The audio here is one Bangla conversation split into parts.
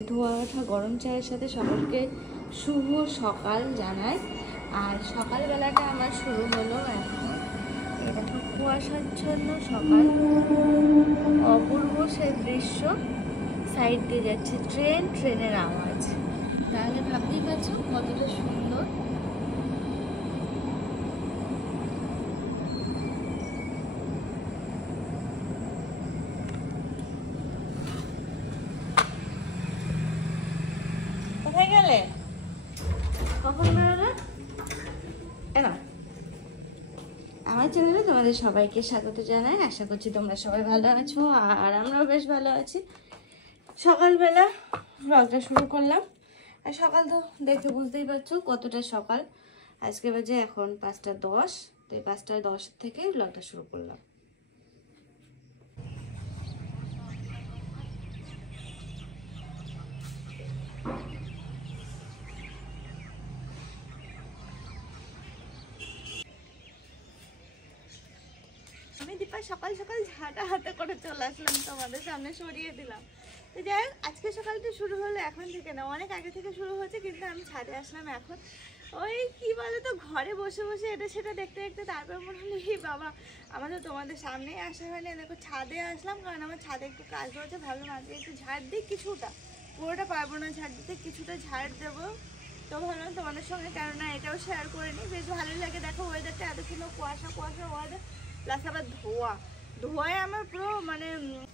ধোয়া ওঠা গরম চায়ের সাথে সকলকে শুভ সকাল জানাই। আর সকালবেলাটা আমার শুরু হলো এখন। এটা তো কুয়াশাচ্ছন্ন সকাল, অপূর্ব সেই দৃশ্য। সাইড দিয়ে যাচ্ছে ট্রেনের আওয়াজ। তাহলে ভাবতেই পারছো কতটা সুন্দর। কোথায় গেলে? কখন বেরোলে? আমার চ্যানেলে তোমাদের সবাইকে স্বাগত জানাই। আশা করছি তোমরা সবাই ভালো আছো, আর আমরাও বেশ ভালো আছি। সকালবেলা ব্লগটা শুরু করলাম। আর সকাল তো দেখে বুঝতেই পারছো কতটা সকাল। আজকে বাজে এখন 5:10। তো এই 5:10 থেকে ব্লগটা শুরু করলাম। আমি দীপা সকাল সকাল ঝাঁটা হাতে করে চলে আসলাম, তোমাদের সামনে সরিয়ে দিলাম। তো যাই হোক, আজকে সকালটা শুরু হলো এখন থেকে না, অনেক আগে থেকে শুরু হয়েছে, কিন্তু আমি ছাদে আসলাম এখন। ওই কি বলে তো, ঘরে বসে বসে এটা সেটা দেখতে দেখতে তারপর মনে হলো এই বাবা আমার তো তোমাদের সামনেই আসা হয়নি। দেখো ছাদে আসলাম, কারণ আমার ছাদে একটু কাজ রয়েছে। ভাবলাম আজকে একটু ঝাড় দিই, কিছুটা, পুরোটা পারবো না ঝাড় দিতে, কিছুটা ঝাড় দেবো। তো ভাবলাম তোমাদের সঙ্গে, কেননা এটাও শেয়ার করে নিই, বেশ ভালোই লাগে। দেখো ওয়েদারটা এত সুন্দর, কুয়াশা কুয়াশা ওয়েদার, প্লাস আবার ধোঁয়ায় আমার পুরো মানে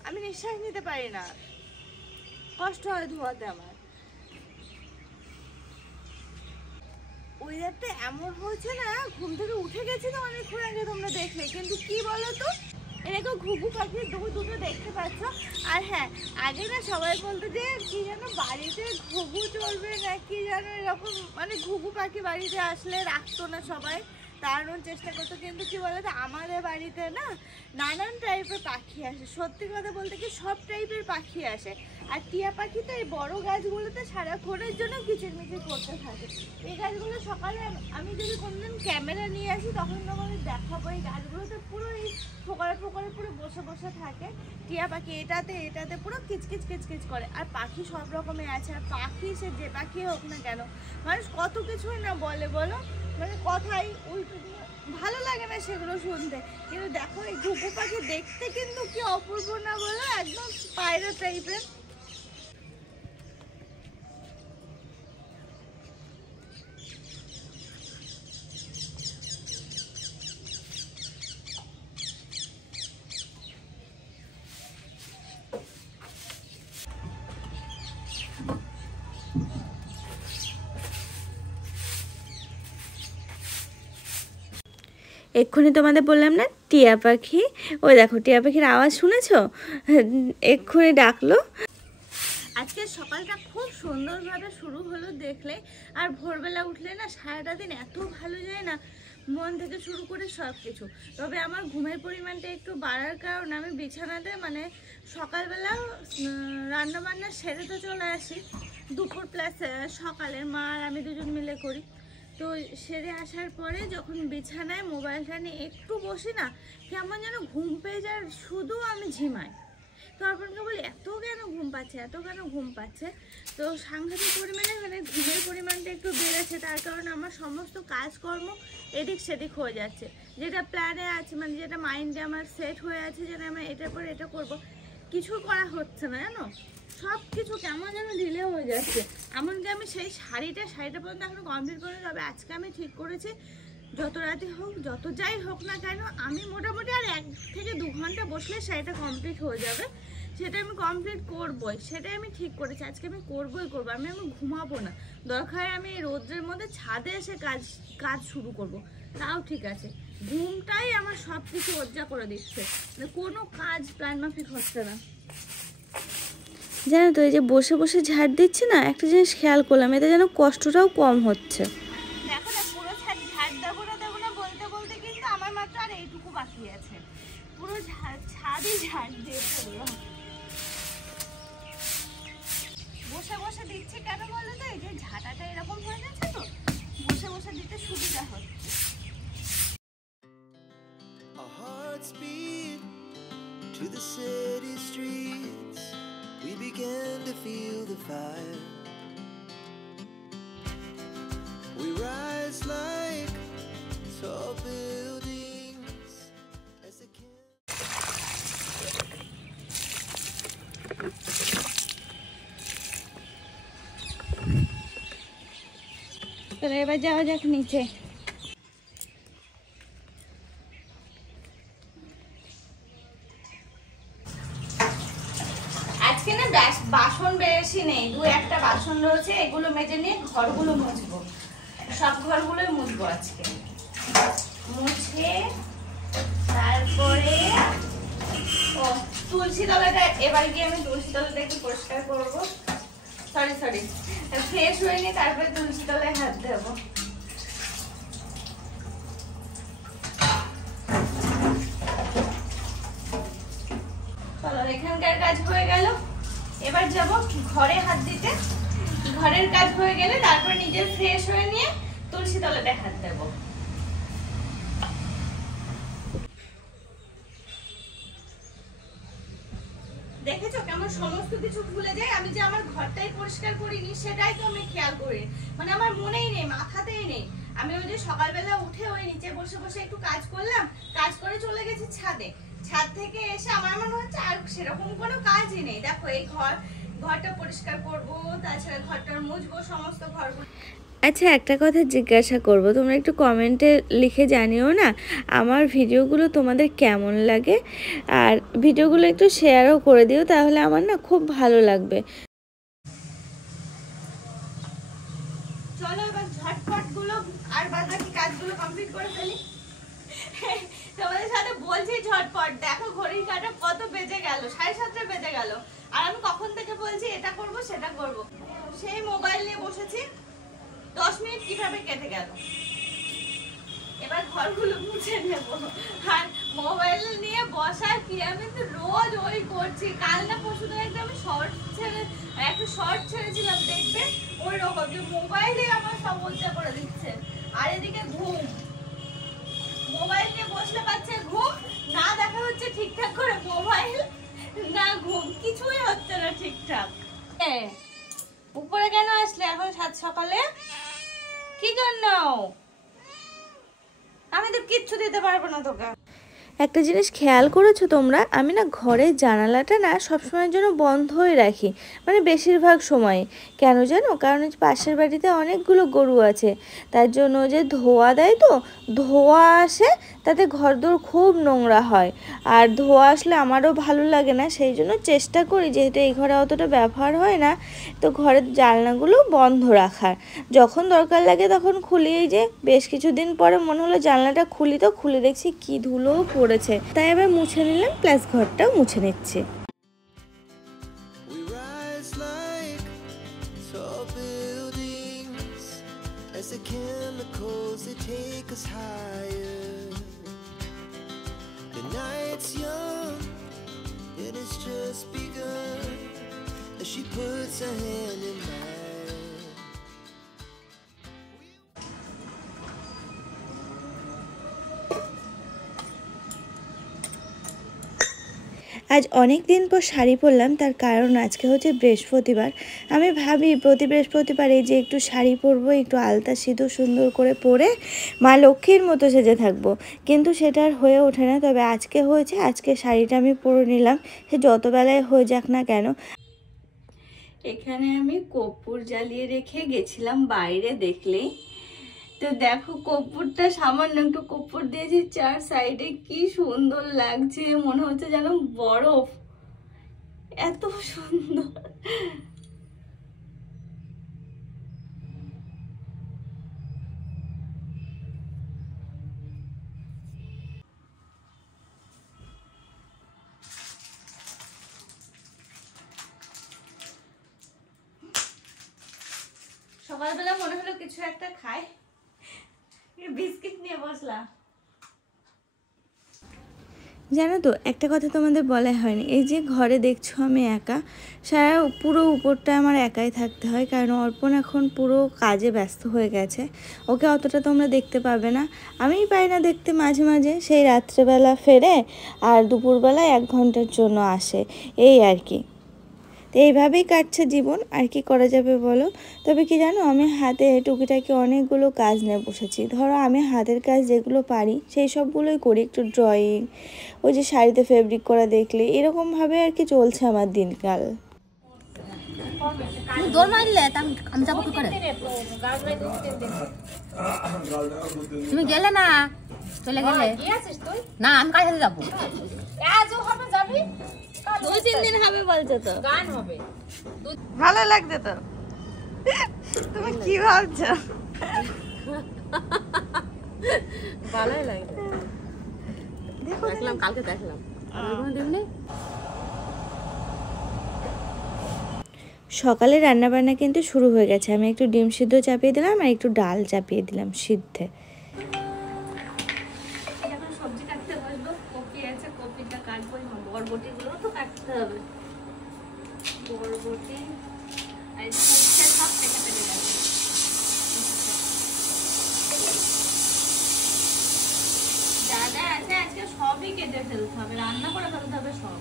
আমি নিঃশ্বাস নিতে পারি না, কষ্ট হয় ধোঁয়াতে আমার। ওয়েদারটা এমন হয়েছে না, ঘুম থেকে উঠে গেছি না অনেকক্ষণ আগে, তোমরা দেখলে। কিন্তু কি বলো তো, এরকম ঘুঘু পাখির দুটো দেখতে পাচ্ছ। আর হ্যাঁ, আগে না সবাই বলতো যে কি যেন বাড়িতে ঘুঘু চলবে না কি যেন, এরকম মানে ঘুঘু পাখি বাড়িতে আসলে রাখতো না সবাই, তাড়ানোর চেষ্টা করতো। কিন্তু কি বলতো, আমাদের বাড়িতে না নানান টাইপের পাখি আসে। সত্যি কথা বলতে কি, সব টাইপের পাখি আসে। আর টিয়া পাখি তো এই বড় গাছগুলোতে সারাক্ষণের জন্য কিচিরমিচির করতে থাকে। এই গাছগুলো সকালে আমি যদি কোনোদিন ক্যামেরা নিয়ে আসি তখন তোমাদের দেখাবো, এই গাছগুলোতে পুরো এই ফোকরে ফোকরে পুরো বসে বসে থাকে টিয়া পাখি, এটাতে পুরো কিচকিচ কিচকিচ করে। আর পাখি সব রকমের আছে, আর পাখি সে যে পাখি হোক না কেন, মানুষ কত কিছুই না বলে বলো, মানে কথাই উল্টো দিয়ে ভালো লাগে না সেগুলো শুনতে। কিন্তু দেখো এই ঘুঘু পাখি দেখতে কিন্তু কি অপূর্ব না বলো, একদম পায়রা টাইপের। এক্ষুনি তোমাদের বললাম না টিয়া পাখি, ওই দেখো টিয়া পাখির আওয়াজ শুনেছো, এক্ষুনি ডাকলো। আজকে সকালটা খুব সুন্দরভাবে শুরু হলো দেখলে। আর ভোরবেলা উঠলে না সারাটা দিন এত ভালো যায় না, মন থেকে শুরু করে সব কিছু। তবে আমার ঘুমের পরিমাণটা একটু বাড়ার কারণে আমি বিছানাতে মানে সকালবেলা রান্নাবান্না সেরে তো চলে আসি, দুপুর প্লাস সকালের মা আর আমি দুজন মিলে করি। তো সেরে আসার পরে যখন বিছানায় মোবাইলটা নিয়ে একটু বসি না, কেমন যেন ঘুম পেয়ে যায়, শুধু আমি ঝিমাই। তো অর্পণকে বলি এত কেন ঘুম পাচ্ছে, এত কেন ঘুম পাচ্ছে। তো সাংঘাতিক পরিমাণে মানে ঘুমের পরিমাণটা একটু বেড়েছে, তার কারণে আমার সমস্ত কাজকর্ম এদিক সেদিক হয়ে যাচ্ছে। যেটা প্ল্যানে আছে, মানে যেটা মাইন্ডে আমার সেট হয়ে আছে যে আমি এটার পর এটা করব, কিছু করা হচ্ছে না জানো। সব কিছু কেমন যেন ঢিলে হয়ে যাচ্ছে। এমনকি আমি সেই শাড়িটা পর্যন্ত এখনো কমপ্লিট করে, তবে আজকে আমি ঠিক করেছি যত রাতে হোক যত যাই হোক না কেন, আমি মোটামুটি আর 1 থেকে 2 ঘন্টা বসলে শাড়িটা কমপ্লিট হয়ে যাবে। সেটা আমি কমপ্লিট করবই, সেটাই আমি ঠিক করেছি। আজকে আমি করবই করবো, আমি ঘুমাবো না। দরকার আমি এই রোদ্রের মধ্যে ছাদে এসে কাজ শুরু করব, তাও ঠিক আছে। ঘুমটাই আমার সব কিছু ওজ্জা করে দিচ্ছে, মানে কোনো কাজ প্ল্যান মাফিক হচ্ছে না। জানো তো, এই যে বসে বসে ঝাড় দিচ্ছি না, একটা জিনিস খেয়াল করলাম, এতে যেন কষ্টটাও কম হচ্ছে। দেখো না, পুরো ছাদ ঝাড় দেবো না বলতে বলতে কিন্তু আমার মাত্র আর এইটুকু বাকি আছে, পুরো ছাদই ঝাড় দিয়ে ফেললাম। বসে বসে দিচ্ছি কেন বলো তো, এই যে ঝাঁটাটা এরকম হয়ে গেছে, তো বসে বসে দিতে সুবিধা হচ্ছে। Our hearts beat to the city streets. We began to feel the fire. We rise like tall buildings as the চলো এবার যাওয়া যাক নিচে। আজকে না বাসন বেশি নেই, দু একটা বাসন রয়েছে, এগুলো মেজে নিয়ে ঘরগুলো মুছবো, সব ঘরগুলোই মুছবো আজকে। মুছে তারপরে ও তুলসী তলাটা এবার গিয়ে আমি তুলসী তলাটা একটু পরিষ্কার করবো। সরি ফ্রেশ হয়ে নিয়ে তারপরে তুলসী তলায় হাত দেবো। চলো এখানকার কাজ হয়ে গেল, এবার যাব ঘরে হাত দিতে। ঘরের কাজ হয়ে গেলে তারপরে নিজে ফ্রেশ হয়ে নিয়ে তুলসী তলাতে হাত দেবো। দেখেছো কেমন সমস্ত কিছু ভুলে যাই, আমি যে আমার ঘরটাই পরিষ্কার করিনি সেটাই তো আমি খেয়াল করি, মানে আমার মনেই নেই, মাথাতেই নেই। আমি ওই যে সকালবেলা উঠে ওই নিচে বসে বসে একটু কাজ করলাম, কাজ করে চলে গেছি ছাদে। ছাদ থেকে এসে আমার মনে হচ্ছে আর সেরকম কোনো কাজই নেই। দেখো এই ঘরটা পরিষ্কার করব, তাছাড়া ঘরটা মুছবো, সমস্ত ঘরগুলো। আচ্ছা একটা কথা জিজ্ঞাসা করব, তোমরা একটু কমেন্টে লিখে জানিও না আমার ভিডিওগুলো তোমাদের কেমন লাগে, আর ভিডিওগুলো একটু শেয়ারও করে দিও, তাহলে আমার না খুব ভালো লাগবে। চলো এবার ঝটপট গুলো আর বাকি কাজগুলো কমপ্লিট করে ফেলি। তোমাদের সাথে বলছি ঝটপট, দেখো ঘড়ির কাঁটা কত বেজে গেল, 7:30 বেজে গেল, আর আমি কখন থেকে বলছি এটা করব সেটা করব, সেই মোবাইল নিয়ে বসেছি। 10 মিনিট কিভাবে কেটে গেল। এবার ঘরগুলো মুছে নেব, আর মোবাইল নিয়ে বসার কি আমি তো রোজ ওই করছি। কাল না পরশু দিন একটা শর্ট ছেড়েছিলাম, দেখবে ওই রকম যে মোবাইলে আমার সব উল্টা করে দিচ্ছে। আর এদিকে ঘুম, মোবাইল নিয়ে বসলে পাচ্ছে ঘুম, না দেখা হচ্ছে ঠিকঠাক করে মোবাইল, না ঘুম, কিছুই হচ্ছে না ঠিকঠাক। উপরে কেন আসলে এখন সকালে? কি জন্য? আমি তো কিচ্ছু দিতে পারবো না তোকে। একটা জিনিস খেয়াল করেছো তোমরা, আমি না ঘরের জানালাটা না সবসময়ের জন্য বন্ধই রাখি, মানে বেশিরভাগ সময়। কেন জানো? কারণ পাশের বাড়িতে অনেকগুলো গরু আছে, তার জন্য যে ধোয়া দেয়, তো ধোয়া আসে, তাতে ঘরদোর খুব নোংরা হয়, আর ধোয়া আসলে আমারও ভালো লাগে না। সেই জন্য চেষ্টা করি, যেহেতু এই ঘরে অতটা ব্যবহার হয় না, তো ঘরের জানলাগুলো বন্ধ রাখার। যখন দরকার লাগে তখন খুলি। এই যে বেশ কিছুদিন পরে মনে হলো জানলাটা খুলি, তো খুলে দেখছি কি ধুলো পড়েছে, তাই এবার মুছে নিলাম, প্লাস ঘরটাও মুছে নিচ্ছি। We rise like tall buildings as the chemicals they take us higher. The night's young and it's just begun as she puts her hand in mine. আজ অনেক দিন পর শাড়ি পরলাম, তার কারণ আজকে হচ্ছে বৃহস্পতিবার। আমি ভাবি প্রতি বৃহস্পতিবার এই যে একটু শাড়ি পরবো, একটু আলতা সিঁদুর সুন্দর করে পরে মা লক্ষ্মীর মতো সেজে থাকবো, কিন্তু সেটা আর হয়ে ওঠে না। তবে আজকে হয়েছে, আজকে শাড়িটা আমি পরে নিলাম, সে যত বেলায় হয়ে যাক না কেন। এখানে আমি কর্পূর জ্বালিয়ে রেখে গেছিলাম বাইরে, দেখলেই তো দেখো কর্পূরটা সামান্য একটু কর্পূর দিয়েছি চার সাইডে, কি সুন্দর লাগছে, মনে হচ্ছে যেন বরফ, এত সুন্দর। সকালবেলা মনে হলো কিছু একটা খাই, বিস্কিট নিয়ে বসলাম। জানো তো একটা কথা তোমাদের বলা হয়নি, এই যে ঘরে দেখছো আমি একা, সারা পুরো উপরটা আমার একাই থাকতে হয়, কারণ অর্পণ এখন পুরো কাজে ব্যস্ত হয়ে গেছে, ওকে অতটা তোমরা দেখতে পাবে না। আমিই পাই না দেখতে মাঝে মাঝে, সেই রাত্রেবেলা ফেরে আর দুপুরবেলায় 1 ঘন্টার জন্য আসে, এই আর কি। তো এইভাবেই কাটছে জীবন, আর কি করা যাবে বলো। তবে কি জানো, আমি হাতে টুকিটাকি অনেকগুলো কাজ নিয়ে বসেছি। ধরো আমি হাতের কাজ যেগুলো পারি সেই সবগুলোই করি, একটু ড্রয়িং, ওই যে শাড়িতে ফেব্রিক করা দেখলে, এরকমভাবে আর কি চলছে আমার দিনকাল। দৌড় মারলে আমি যাবো কি করে? তুমি গেলে না, চলে গেলে না, আমি কার সাথে যাবো? 2-3 দিন হবে বলছো তো, গান হবে, ভালো লাগছে তো। তুমি কি ভাবছো? ভালোই লাগছে, দেখলাম কালকে, দেখলাম সকালে রান্নাবান্না কিন্তু শুরু হয়ে গেছে। আমি একটু ডিম সিদ্ধ চাপিয়ে দিলাম আর একটু ডাল চাপিয়ে দিলাম সিদ্ধে। এখন সবজি কাটতে বসবো, কপি আছে, কপিটা কাটবো, বরবটিগুলো তো কাটতে হবে। বরবটি আর সব কেটে ফেলে গেছে। যা যা আছে আজকে সবই কেটে ফেলতে হবে, রান্না করে ফেলতে হবে সব।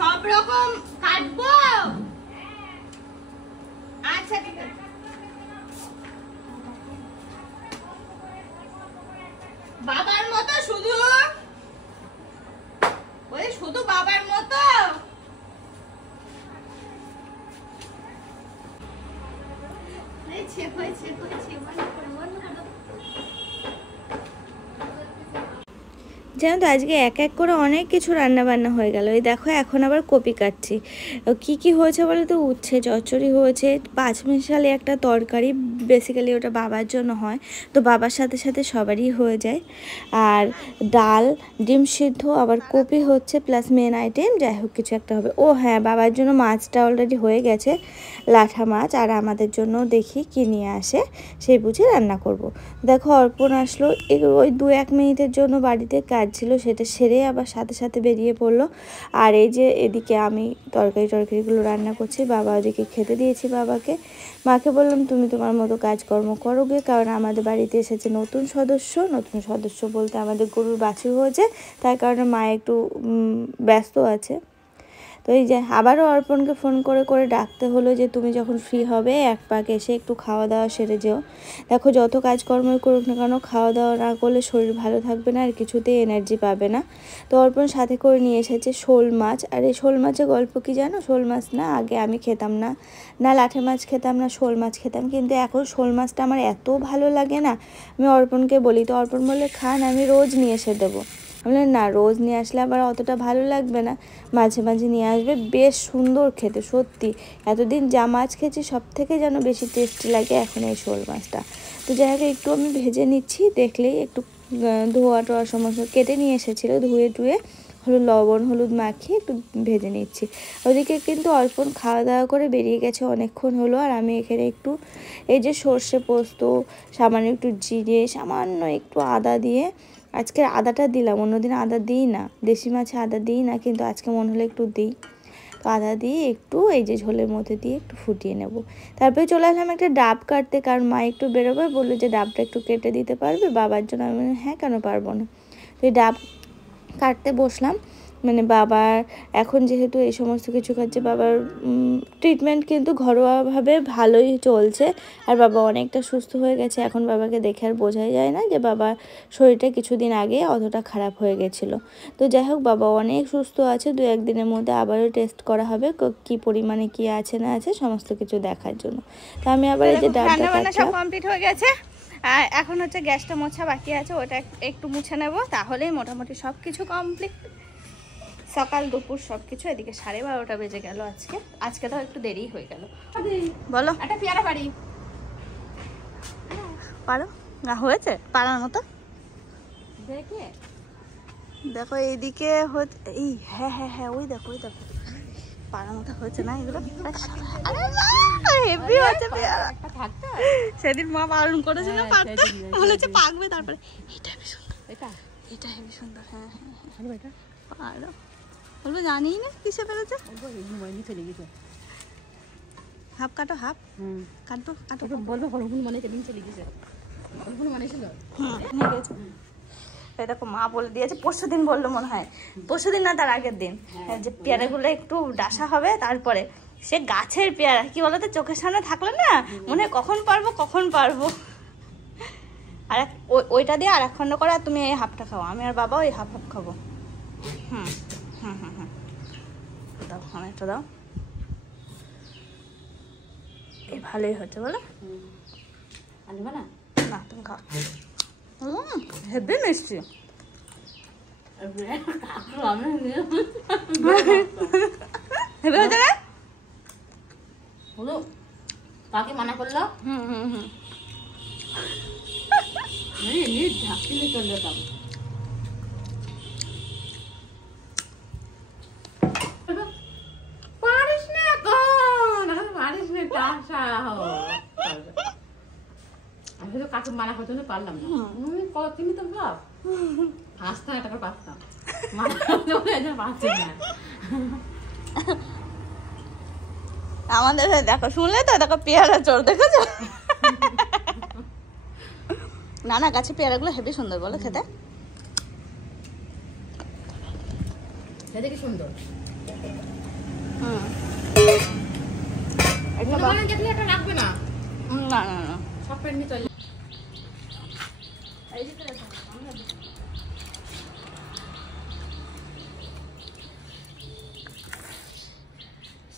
সব রকম কাটবো, আচ্ছা ঠিক আছে। বাবার মতো শুধু, ওই শুধু বাবার মতো। জানো তো আজকে এক এক করে অনেক কিছু রান্না বান্না হয়ে গেল। এই দেখো এখন আবার কপি কাটছি। কি কি হয়েছে বলে তো, উচ্ছে চচ্চড়ি হয়েছে, 5 মিশালি একটা তরকারি, বেসিক্যালি ওটা বাবার জন্য হয়, তো বাবার সাথে সাথে সবারই হয়ে যায়। আর ডাল, ডিম সিদ্ধ, আবার কপি হচ্ছে, প্লাস মেন আইটেম যাই হোক কিছু একটা হবে। ও হ্যাঁ, বাবার জন্য মাছটা অলরেডি হয়ে গেছে, লাঠা মাছ, আর আমাদের জন্য দেখি কি নিয়ে আসে সেই বুঝে রান্না করব। দেখো অর্পণ আসলো, ওই 2-1 মিনিটের জন্য বাড়িতে কাজ ছিল, সেটা সেরে আবার সাথে সাথে বেরিয়ে পড়লো। আর এই যে এদিকে আমি তরকারিগুলো রান্না করছি, বাবা ওদিকে খেতে দিয়েছি বাবাকে। মাকে বললাম তুমি তোমার মতো কাজকর্ম করো গে, কারণ আমাদের বাড়িতে এসেছে নতুন সদস্য বলতে আমাদের গরুর বাছুর হয়েছে, তার কারণে মা একটু ব্যস্ত আছে। তো এই যে আবারও অর্পণকে ফোন করে করে ডাকতে হলো যে তুমি যখন ফ্রি হবে এক পাক এসে একটু খাওয়া দাওয়া সেরে যেও। দেখো যত কাজকর্মই করুক না কেন, খাওয়া দাওয়া না করলে শরীর ভালো থাকবে না, আর কিছুতেই এনার্জি পাবে না। তো অর্পণ সাথে করে নিয়ে এসেছে শোল মাছ। আর এই শোল মাছের গল্প কি জানো, শোল মাছ না আগে আমি খেতাম না, না লাঠে মাছ খেতাম, না শোল মাছ খেতাম, কিন্তু এখন শোল মাছটা আমার এত ভালো লাগে না, আমি অর্পণকে বলি, তো অর্পণ বললে খান, আমি রোজ নিয়ে এসে দেবো। বললে না, রোজ নিয়ে আসলে আবার অতটা ভালো লাগবে না, মাঝে মাঝে নিয়ে আসবে, বেশ সুন্দর খেতে, সত্যি এতদিন যা মাছ খেয়েছি সব থেকে যেন বেশি টেস্টি লাগে এখন এই শোল মাছটা। তো যাই হোক একটু আমি ভেজে নিচ্ছি, দেখলেই একটু ধোয়া টোয়া সমস্ত কেটে নিয়ে এসেছিলো, ধুয়ে টুয়ে লবণ হলুদ মাখিয়ে একটু ভেজে নিচ্ছি। ওদিকে কিন্তু অর্পণ খাওয়া দাওয়া করে বেরিয়ে গেছে অনেকক্ষণ হলো, আর আমি এখানে একটু এই যে সর্ষে পোস্ত, সামান্য একটু জিরে, সামান্য একটু আদা দিয়ে, আজকে আদাটা দিলাম, অন্যদিন আদা দিই না, দেশি মাছে আদা দিই না, কিন্তু আজকে মনে হলে একটু দিই। তো আদা দিয়ে একটু এই যে ঝোলের মধ্যে দিয়ে একটু ফুটিয়ে নেব। তারপরে চলে আসলাম একটা ডাব কাটতে, কারণ মা একটু বেরোবে, বললো যে ডাবটা একটু কেটে দিতে পারবে বাবার জন্য। আমি হ্যাঁ কেন পারবো না। তো এই ডাব কাটতে বসলাম, মানে বাবার এখন যেহেতু এই সমস্ত কিছু খাচ্ছে, বাবার ট্রিটমেন্ট কিন্তু ঘরোয়াভাবে ভালোই চলছে, আর বাবা অনেকটা সুস্থ হয়ে গেছে। এখন বাবাকে দেখে আর বোঝাই যায় না যে বাবার শরীরটা কিছুদিন আগে অতটা খারাপ হয়ে গেছিলো। তো যাই হোক বাবা অনেক সুস্থ আছে, 2-1 দিনের মধ্যে আবারও টেস্ট করা হবে কি পরিমাণে কি আছে না আছে সমস্ত কিছু দেখার জন্য। তো আমি আবার এই যে ডাবটা সব কমপ্লিট হয়ে গেছে, আর এখন হচ্ছে গ্যাসটা মোছা বাকি আছে, ওটা একটু মুছে নেব, তাহলেই মোটামুটি সব কিছু কমপ্লিট। সকাল দুপুর সব কিছু, এদিকে 12:30 বেজে গেল আজকে তো একটু দেরি হয়ে গেল। বলো একটা পেয়ারা পারি, পারো না, হয়েছে পারার মতো দেখে দেখো এইদিকে এই হ্যাঁ হ্যাঁ হ্যাঁ ওই দেখো পারার মতো হয়েছে না এগুলো, হেভি হয়েছে পেয়ারা। সেদিন মা বারণ করেছে না, বলেছে পাকবে, তারপরে এটা সুন্দর, এটা এটা হেবি সুন্দর। হ্যাঁ হ্যাঁ আরে বেটা আরো বলবো জানি না কিসে পেরেছে। চলে গেছে। হাফ কাটো, হাফ কাটবো কাটো। বলবো হলগুলো মানে সেদিন চলে গেছে। হলগুলো মানে ছিল নিয়ে গেছে। এই দেখো মা বলে দিয়েছে, পরশুদিন বললো মনে হয়, পরশুদিন না তার আগের দিন, যে পেয়ারাগুলো একটু ডাসা হবে। তারপরে সে গাছের পেয়ারা কি বলতো, চোখের সামনে থাকলে না মনে হয় কখন পারবো কখন পারবো। আর ওইটা দিয়ে আর এক খণ্ড করে, আর তুমি এই হাফটা খাও, আমি আর বাবা ওই হাফ হাফ খাবো। হুম হুম হুম হুম দাও, অনেকটা দাও। এই ভালোই হচ্ছে বলো। আনবে না না তুমি খাও। হেভি মিষ্টি। হেভি হচ্ছে না? হলো কাকে মানা করলো? হুম হুম হুম ঝাঁকি নিয়ে চলে যেতাম। পারিস না এখন, পারিস না টাসা আমি তো কাকে মানা করতে পারলাম না। তুমি তো ভাব হাসতাম, একটা করে পারতাম, মানা করতে পারছি না। আমাদের দেখো, শুনলে তো, দেখো পেয়ারা চোর দেখেছো? না না, গাছে পেয়ারাগুলো হেবি সুন্দর বলো খেতে। সেটা কি সুন্দর। হুম এটা রাখবে না, না না না সব পেন নিয়ে চলে।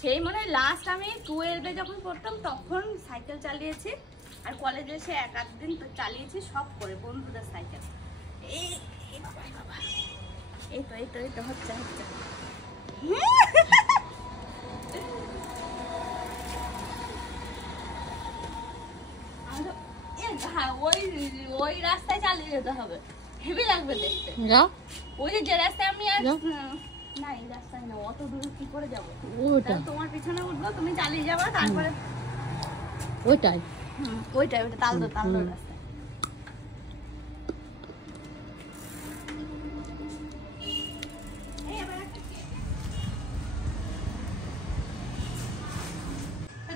সেই মনে হয় লাস্ট আমি 12-এ যখন পড়তাম তখন সাইকেল চালিয়েছি, আর কলেজে এসে এক আধ দিন তো চালিয়েছি, সব করে বন্ধুদের সাইকেল। এই বাবা বাবা, এই তো এই তো এই তো হচ্ছে হচ্ছে। ওই রাস্তায় চালিয়ে যেতে হবে, হেভি লাগবে দেখতে। ওই যে রাস্তায় আমি আর না, এই রাস্তায় না, অত দূরে কি করে যাবো? তোমার পিছনে উঠবো, তুমি চালিয়ে যাবা, তারপরে ওইটাই ওইটাই ওইটা তালদো তালদো রাস্তায়।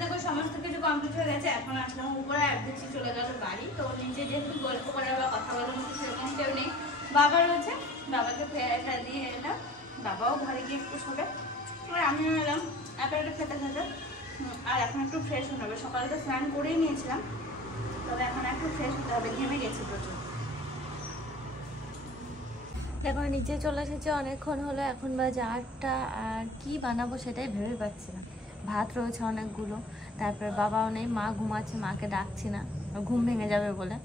দেখো সমস্ত কিছু কমপ্লিট হয়ে গেছে, এখন আসলাম উপরে, আর দেখছি চলে গেল বাড়ি। তো নিচে যেহেতু গল্প করে বা কথা বলার মতো সেরকম কেউ নেই, বাবা রয়েছে, বাবাকে ফেরাটা দিয়ে এলাম, বাবাও ঘরে গিয়ে একটু শোবে, এবার আমিও এলাম অ্যাপেলটা খেতে খেতে। আর এখন একটু ফ্রেশ হতে হবে, সকালে তো স্নান করেই নিয়েছিলাম, তবে এখন একটু ফ্রেশ হতে হবে, ঘেমে গেছি প্রচুর। দেখো নিচে চলে এসেছে, অনেকক্ষণ হলো, এখন বাজে 8টা। আর কি বানাবো সেটাই ভেবে পাচ্ছি না। ভাত রয়েছে অনেকগুলো, তারপরে বাবাও নেই, মা ঘুমাচ্ছে, মাকে ডাকছি না, ঘুম ভেঙে যাবে বলে।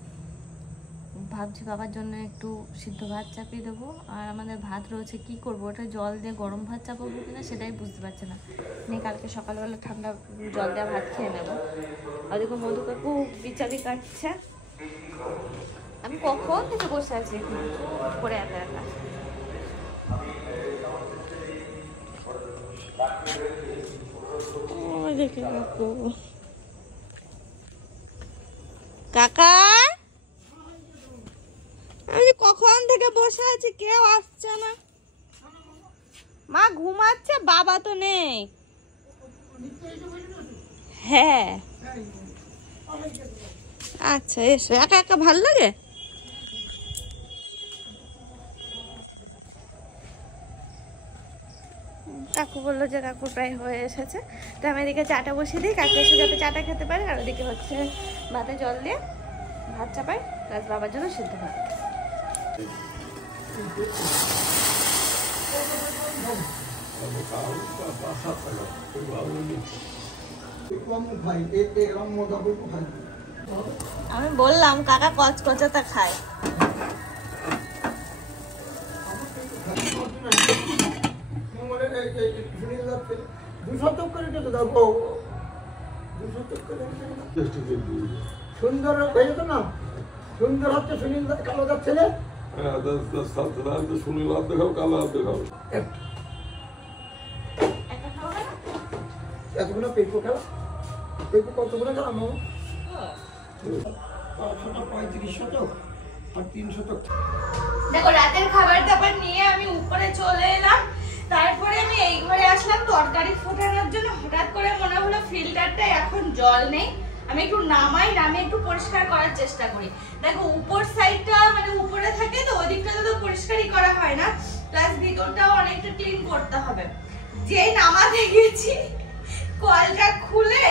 ভাবছি বাবার জন্য একটু সিদ্ধ ভাত চাপিয়ে দেবো, আর আমাদের ভাত রয়েছে, কি করব, ওটা জল দিয়ে গরম ভাত চাপাবো কিনা সেটাই বুঝতে পারছি না। নিয়ে কালকে সকালবেলা ঠান্ডা জল দেওয়া ভাত খেয়ে নেবো। আর দেখো মধু কাকু বিচারি কাটছে, আমি কখন থেকে বসে আছি এখানে করে একা একা। দেখি কাকু, কাকা আমি কখন থেকে বসে আছি, কেউ আসছে না। মা ঘুমাচ্ছে, বাবা তো নেই। হ্যাঁ আচ্ছা এসো, একা একা ভাল লাগে। কাকু বললো যে কাকু প্রায় হয়ে এসেছে, তো আমি এদিকে চাটা বসিয়ে দিই, কাকু এসে যাতে চাটা খেতে পারে। আর ওদিকে হচ্ছে ভাতে জল দিয়ে ভাত চাপাই, প্লাস বাবার জন্য সিদ্ধ ভাত। আমি বললাম কাকা কচকচাটা খায়। সুন্দর হয়ে যেত না, সুন্দর হচ্ছে সুনীল কালো দার ছেলে। সুনীল হাত দেখাও, কালো হাত দেখাও। এতগুলো পেঁপো খেলা, পেঁপো কতগুলো খেলাম 3500 তো আর 300 তো দেখো রাতের খাবার দাবার নিয়ে আমি উপরে চলে এলাম, তারপরে আমি এই ঘরে আসলাম তরকারি ফোটানোর জন্য। হঠাৎ করে মনে হলো ফিল্টারটা এখন জল নেই, আমি একটু নামে একটু পরিষ্কার করার চেষ্টা করি। দেখো উপর সাইডটা মানে উপরে থাকে তো ওই দিকটা তো পরিষ্কারই করা হয় না, প্লাস ভিতরটাও অনেকটা ক্লিন করতে হবে। যে নামাতে গেছি কলটা খুলে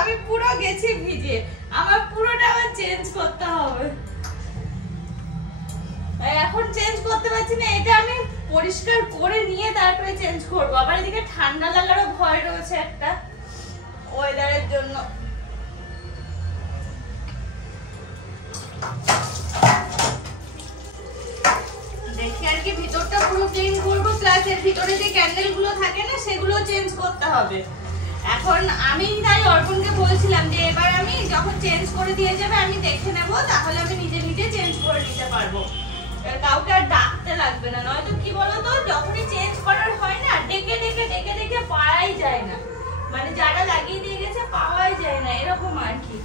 আমি পুরো গেছি ভিজে, আমার পুরোটা আবার চেঞ্জ করতে হবে। এখন চেঞ্জ করতে পারছি না, এটা আমি পরিষ্কার করে নিয়ে তারপরে চেঞ্জ করবো। আবার এদিকে ঠান্ডা লাগারও ভয় রয়েছে একটা ওয়েদারের জন্য। দেখি আর কি ভিতরটা পুরো ক্লিন করবো, প্লাস এর ভিতরে যে ক্যান্ডেল গুলো থাকে না সেগুলো চেঞ্জ করতে হবে। এখন আমি তাই অর্পণকে বলছিলাম যে এবার আমি যখন চেঞ্জ করে দিয়ে যাবে আমি দেখে নেবো, তাহলে আমি নিজে নিজে চেঞ্জ করে নিতে পারবো, কাউকে আর ডাকতে লাগবে না। নয়তো কি বলতো যখনই চেঞ্জ করার হয় না ডেকে ডেকে ডেকে ডেকে পাওয়াই যায় না, মানে যারা লাগিয়ে দিয়ে গেছে পাওয়াই যায় না, এরকম আর কি।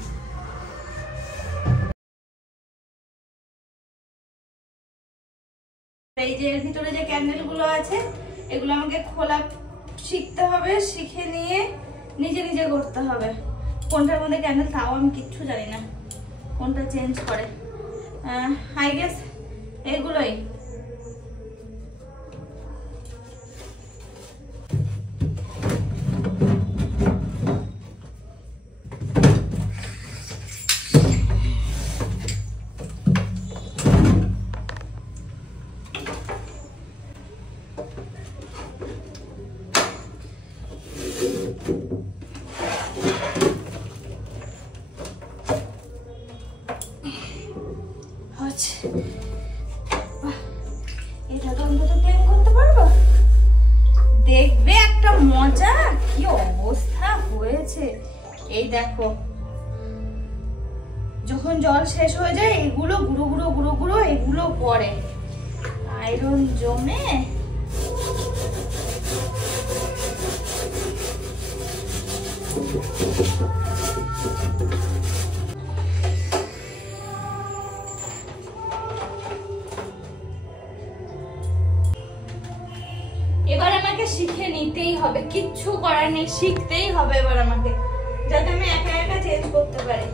এই যে এর ভিতরে যে ক্যান্ডেল গুলো আছে এগুলো আমাকে খোলা শিখতে হবে, শিখে নিয়ে নিজে নিজে করতে হবে। কোনটার মধ্যে ক্যান্ডেল তাও আমি কিচ্ছু জানি না, কোনটা চেঞ্জ করে। আই গেস এগুলোই। এটা তো অন্তত ক্লিন করতে পারবো। দেখবে একটা মজা, কি অবস্থা হয়েছে। এই দেখো যখন জল শেষ হয়ে যায় এগুলো গুঁড়ো গুঁড়ো গুঁড়ো গুঁড়ো এগুলো পড়ে, আয়রন জমে। এবার আমাকে শিখে নিতেই হবে, কিচ্ছু করার নেই, শিখতেই হবে এবার আমাকে, যাতে আমি একা একা চেঞ্জ করতে পারি।